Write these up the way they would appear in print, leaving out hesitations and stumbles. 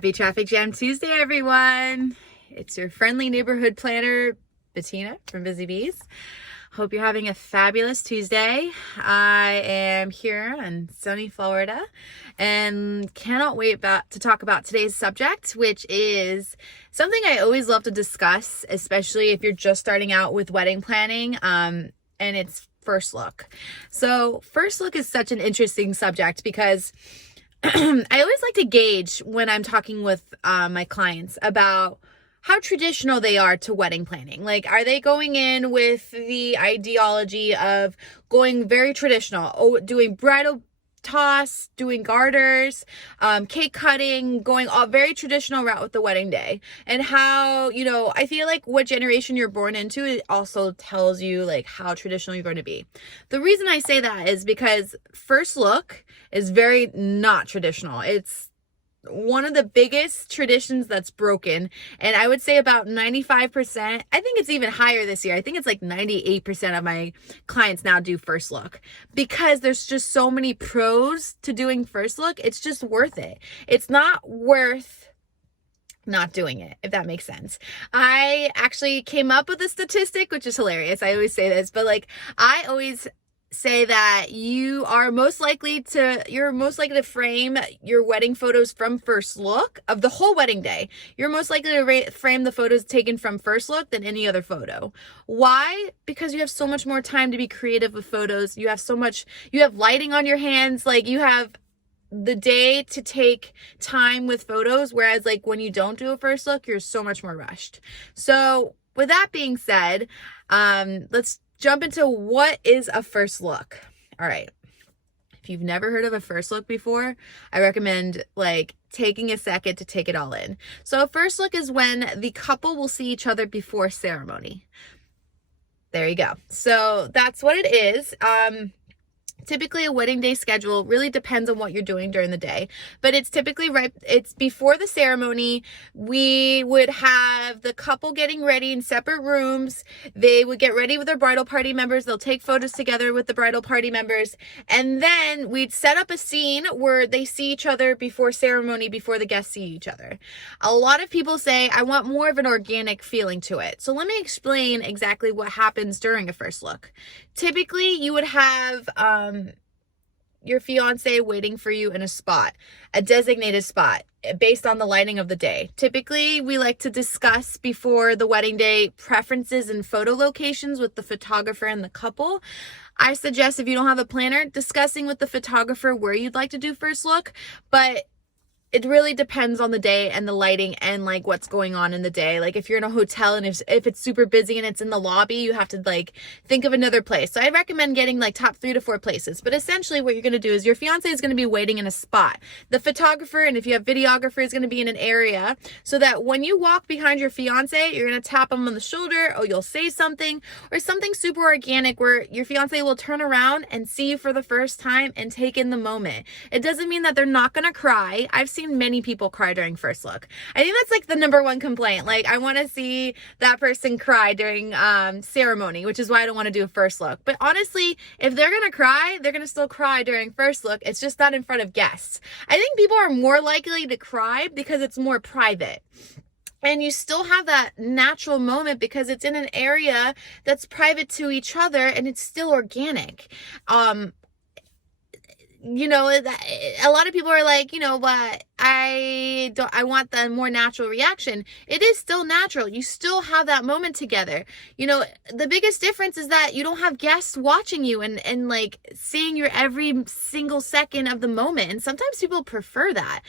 Happy Traffic Jam Tuesday, everyone. It's your friendly neighborhood planner, Bettina from Busy Bees. Hope you're having a fabulous Tuesday. I am here in sunny Florida and cannot wait to talk about today's subject, which is something I always love to discuss, especially if you're just starting out with wedding planning, and it's first look. So first look is such an interesting subject because I always like to gauge when I'm talking with my clients about how traditional they are to wedding planning. Like, are they going in with the ideology of going very traditional, doing bridal toss, doing garters, cake cutting, going all very traditional route with the wedding day? And how, I feel like what generation you're born into, it also tells you like how traditional you're going to be. The reason I say that is because first look is very not traditional. It's one of the biggest traditions that's broken, and I would say about 95%, I think it's even higher this year. I think it's like 98% of my clients now do first look because there's just so many pros to doing first look. It's just worth it. It's not worth not doing it, if that makes sense. I actually came up with a statistic, which is hilarious. I always say this, but I always say that you're most likely to frame your wedding photos from first look of the whole wedding day. You're most likely to frame the photos taken from first look than any other photo. Why? Because you have so much more time to be creative with photos. You have lighting on your hands. You have the day to take time with photos. Whereas when you don't do a first look, you're so much more rushed. So with that being said, let's jump into what is a first look. All right. If you've never heard of a first look before, I recommend taking a second to take it all in. So a first look is when the couple will see each other before ceremony. There you go. So that's what it is. Typically a wedding day schedule really depends on what you're doing during the day, but it's typically it's before the ceremony. We would have the couple getting ready in separate rooms. They would get ready with their bridal party members. They'll take photos together with the bridal party members. And then we'd set up a scene where they see each other before ceremony, before the guests see each other. A lot of people say, I want more of an organic feeling to it. So let me explain exactly what happens during a first look. Typically you would have, your fiance waiting for you in a designated spot based on the lighting of the day. Typically, we like to discuss before the wedding day preferences and photo locations with the photographer and the couple. I suggest, if you don't have a planner, discussing with the photographer where you'd like to do first look, but it really depends on the day and the lighting and what's going on in the day. If you're in a hotel and if it's super busy and it's in the lobby, you have to think of another place. So I recommend getting top 3 to 4 places. But essentially what you're going to do is your fiance is going to be waiting in a spot. The photographer, and if you have videographer, is going to be in an area so that when you walk behind your fiance, you're going to tap him on the shoulder, or you'll say something, or something super organic where your fiance will turn around and see you for the first time and take in the moment. It doesn't mean that they're not going to cry. I've seen many people cry during first look. I think that's the number one complaint. I want to see that person cry during ceremony, which is why I don't want to do a first look. But honestly, if they're going to cry, they're going to still cry during first look. It's just not in front of guests. I think people are more likely to cry because it's more private. And you still have that natural moment because it's in an area that's private to each other and it's still organic. A lot of people are but I want the more natural reaction. It is still natural. You still have that moment together. The biggest difference is that you don't have guests watching you and seeing your every single second of the moment. And sometimes people prefer that.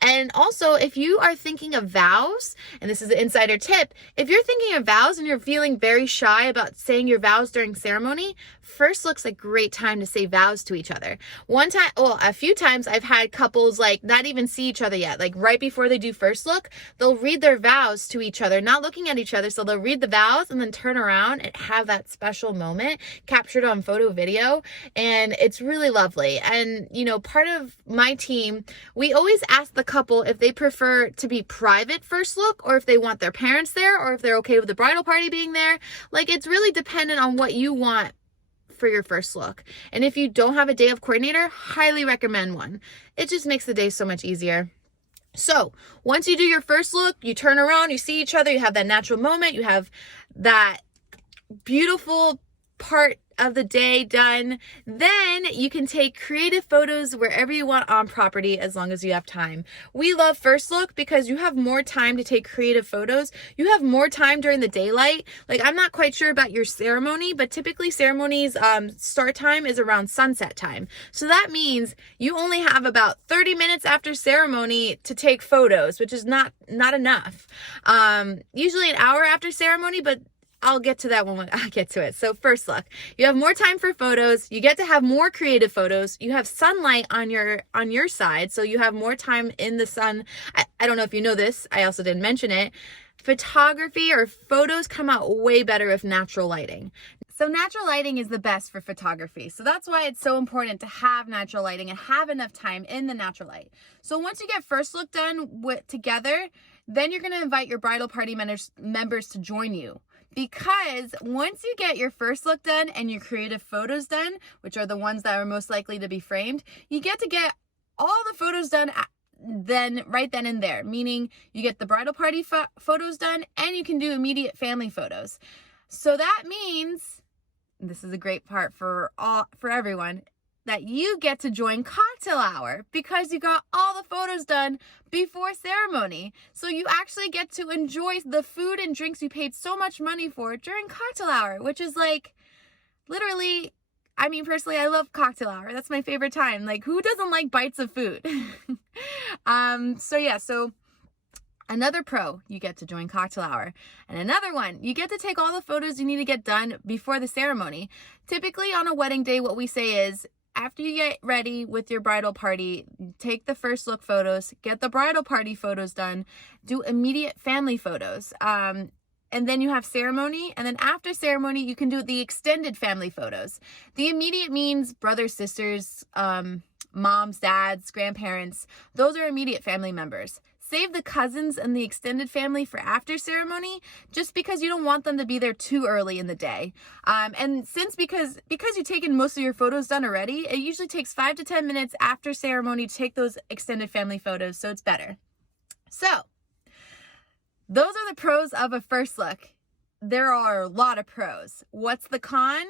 And also, if you are thinking of vows, and this is an insider tip, if you're thinking of vows and you're feeling very shy about saying your vows during ceremony, first look's a great time to say vows to each other. A few times I've had couples not even see each other yet. Right before they do first look, they'll read their vows to each other, not looking at each other. So they'll read the vows and then turn around and have that special moment captured on photo video. And it's really lovely. And, part of my team, we always ask the couple if they prefer to be private first look or if they want their parents there or if they're okay with the bridal party being there. It's really dependent on what you want for your first look. And if you don't have a day of coordinator, highly recommend one. It just makes the day so much easier. So once you do your first look, you turn around, you see each other, you have that natural moment, you have that beautiful part of the day done. Then you can take creative photos wherever you want on property as long as you have time. We love first look because you have more time to take creative photos. You have more time during the daylight. Like, I'm not quite sure about your ceremony, but typically ceremonies start time is around sunset time. So that means you only have about 30 minutes after ceremony to take photos, which is not enough. Usually an hour after ceremony, but I'll get to that when I get to it. So first look, you have more time for photos. You get to have more creative photos. You have sunlight on your side, so you have more time in the sun. I don't know if you know this. I also didn't mention it. Photography or photos come out way better with natural lighting. So natural lighting is the best for photography. So that's why it's so important to have natural lighting and have enough time in the natural light. So once you get first look done together, then you're going to invite your bridal party members to join you. Because once you get your first look done and your creative photos done, which are the ones that are most likely to be framed, you get to get all the photos done right then and there. Meaning you get the bridal party photos done and you can do immediate family photos. So that means, this is a great part for everyone, that you get to join cocktail hour because you got all the photos done before ceremony. So you actually get to enjoy the food and drinks you paid so much money for during cocktail hour, which is like literally, I mean, personally, I love cocktail hour. That's my favorite time. Like, who doesn't like bites of food? So another pro, you get to join cocktail hour. And another one, you get to take all the photos you need to get done before the ceremony. Typically on a wedding day, what we say is, after you get ready with your bridal party, take the first look photos, get the bridal party photos done, do immediate family photos. And then you have ceremony. And then after ceremony, you can do the extended family photos. The immediate means brothers, sisters, moms, dads, grandparents. Those are immediate family members. Save the cousins and the extended family for after ceremony, just because you don't want them to be there too early in the day. And because you've taken most of your photos done already, it usually takes 5 to 10 minutes after ceremony to take those extended family photos, so it's better. So those are the pros of a first look. There are a lot of pros. What's the con?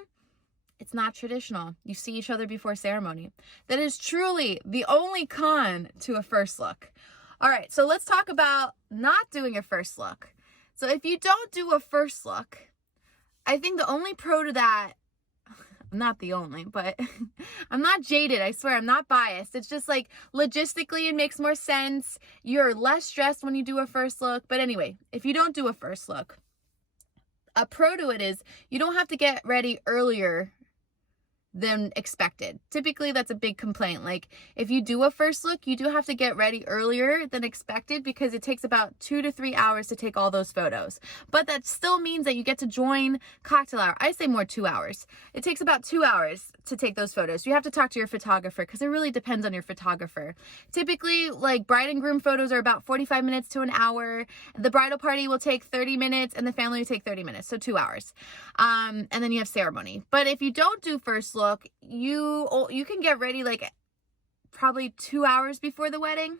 It's not traditional. You see each other before ceremony. That is truly the only con to a first look. All right, so let's talk about not doing a first look. So if you don't do a first look, I think the only pro to that, not the only, but I'm not jaded. I swear, I'm not biased. It's just like logistically, it makes more sense. You're less stressed when you do a first look. But anyway, if you don't do a first look, a pro to it is you don't have to get ready earlier than expected. Typically, that's a big complaint. Like, if you do a first look, you do have to get ready earlier than expected because it takes about 2 to 3 hours to take all those photos. But that still means that you get to join cocktail hour. I say more 2 hours. It takes about 2 hours to take those photos. You have to talk to your photographer because it really depends on your photographer. Typically, like, bride and groom photos are about 45 minutes to an hour. The bridal party will take 30 minutes and the family will take 30 minutes, so 2 hours. And then you have ceremony. But if you don't do first look, you can get ready like probably 2 hours before the wedding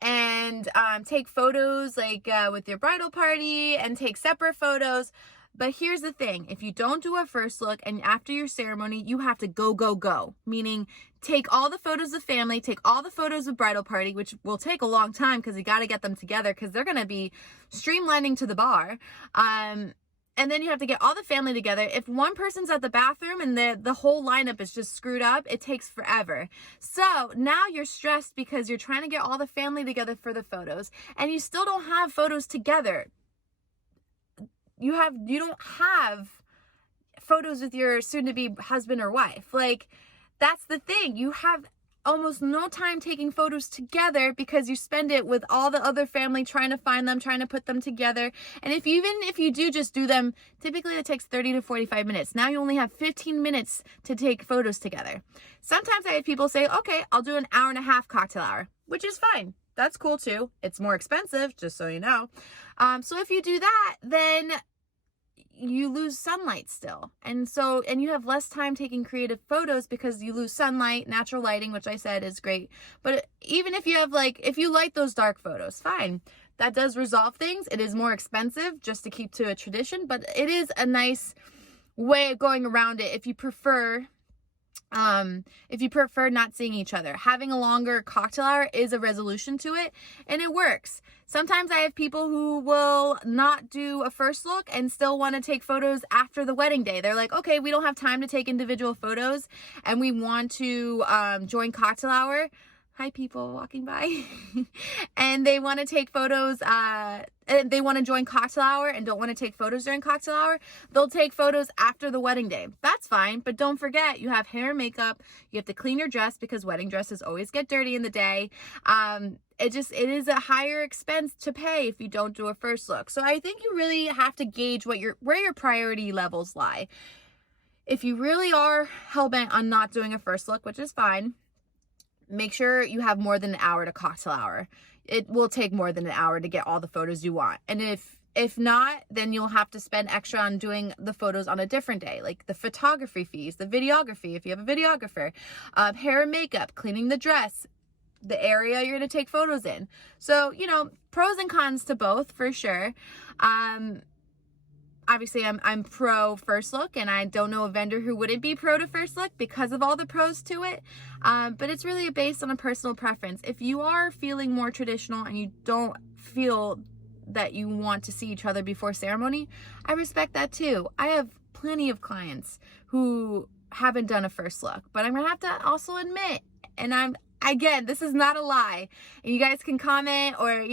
and take photos like with your bridal party and take separate photos. But here's the thing, if you don't do a first look and after your ceremony, you have to go, meaning take all the photos of family, take all the photos of bridal party, which will take a long time because you got to get them together because they're going to be streamlining to the bar. And then you have to get all the family together. If one person's at the bathroom and the whole lineup is just screwed up, it takes forever. So now you're stressed because you're trying to get all the family together for the photos and you still don't have photos together. You don't have photos with your soon-to-be husband or wife. Like, that's the thing. You have almost no time taking photos together because you spend it with all the other family trying to find them, trying to put them together. And if you do just do them, typically it takes 30 to 45 minutes. Now you only have 15 minutes to take photos together. Sometimes I have people say, okay, I'll do an hour and a half cocktail hour, which is fine. That's cool too. It's more expensive, just so you know. So if you do that, then you lose sunlight still. And so, and you have less time taking creative photos because you lose sunlight, natural lighting, which I said is great. But even if you have like, if you like those dark photos, fine. That does resolve things. It is more expensive just to keep to a tradition, but it is a nice way of going around it if you prefer not seeing each other. Having a longer cocktail hour is a resolution to it, and it works. Sometimes I have people who will not do a first look and still want to take photos after the wedding day. They're like, okay, we don't have time to take individual photos and we want to join cocktail hour. Hi, people walking by. And they want to take photos, they want to join cocktail hour and don't want to take photos during cocktail hour. They'll take photos after the wedding day. That's fine, but don't forget, you have hair and makeup. You have to clean your dress because wedding dresses always get dirty in the day. It is a higher expense to pay if you don't do a first look. So I think you really have to gauge where your priority levels lie. If you really are hell-bent on not doing a first look, which is fine, make sure you have more than an hour to cocktail hour. It will take more than an hour to get all the photos you want. And if not, then you'll have to spend extra on doing the photos on a different day, like the photography fees, the videography, if you have a videographer, hair and makeup, cleaning the dress, the area you're going to take photos in. So, pros and cons to both for sure. Obviously, I'm pro first look, and I don't know a vendor who wouldn't be pro to first look because of all the pros to it. But it's really based on a personal preference. If you are feeling more traditional and you don't feel that you want to see each other before ceremony, I respect that too. I have plenty of clients who haven't done a first look, but I'm gonna have to also admit, and again, this is not a lie, and you guys can comment or,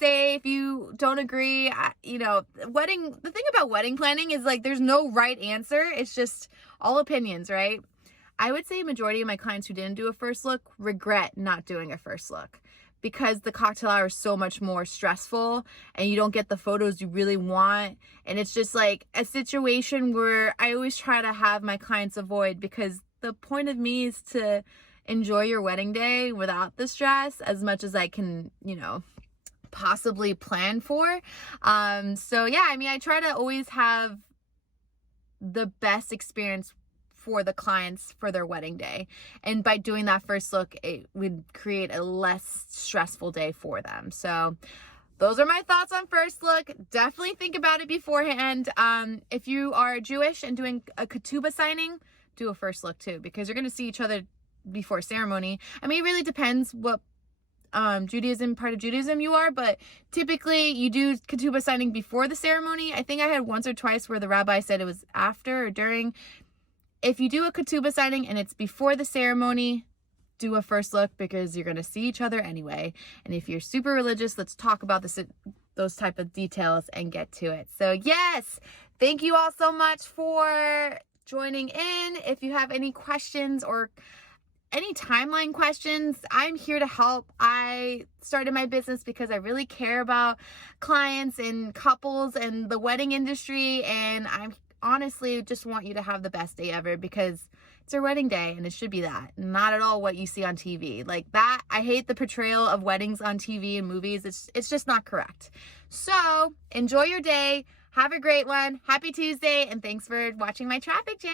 say if you don't agree. The thing about wedding planning is like there's no right answer. It's just all opinions, right? I would say a majority of my clients who didn't do a first look regret not doing a first look because the cocktail hour is so much more stressful and you don't get the photos you really want. And it's just like a situation where I always try to have my clients avoid, because the point of me is to enjoy your wedding day without the stress as much as I can, possibly plan for. So yeah, I try to always have the best experience for the clients for their wedding day. And by doing that first look, it would create a less stressful day for them. So those are my thoughts on first look. Definitely think about it beforehand. If you are Jewish and doing a ketubah signing, do a first look too, because you're going to see each other before ceremony. It really depends what part of Judaism you are, but typically you do ketubah signing before the ceremony. I think I had once or twice where the rabbi said it was after or during. If you do a ketubah signing and it's before the ceremony, do a first look because you're going to see each other anyway. And if you're super religious, let's talk about those type of details and get to it. So yes, thank you all so much for joining in. If you have any questions or any timeline questions, I'm here to help. I started my business because I really care about clients and couples and the wedding industry, and I honestly just want you to have the best day ever because it's your wedding day and it should be that, not at all what you see on TV. Like that, I hate the portrayal of weddings on TV and movies. It's just not correct. So enjoy your day. Have a great one. Happy Tuesday, and thanks for watching my traffic jam.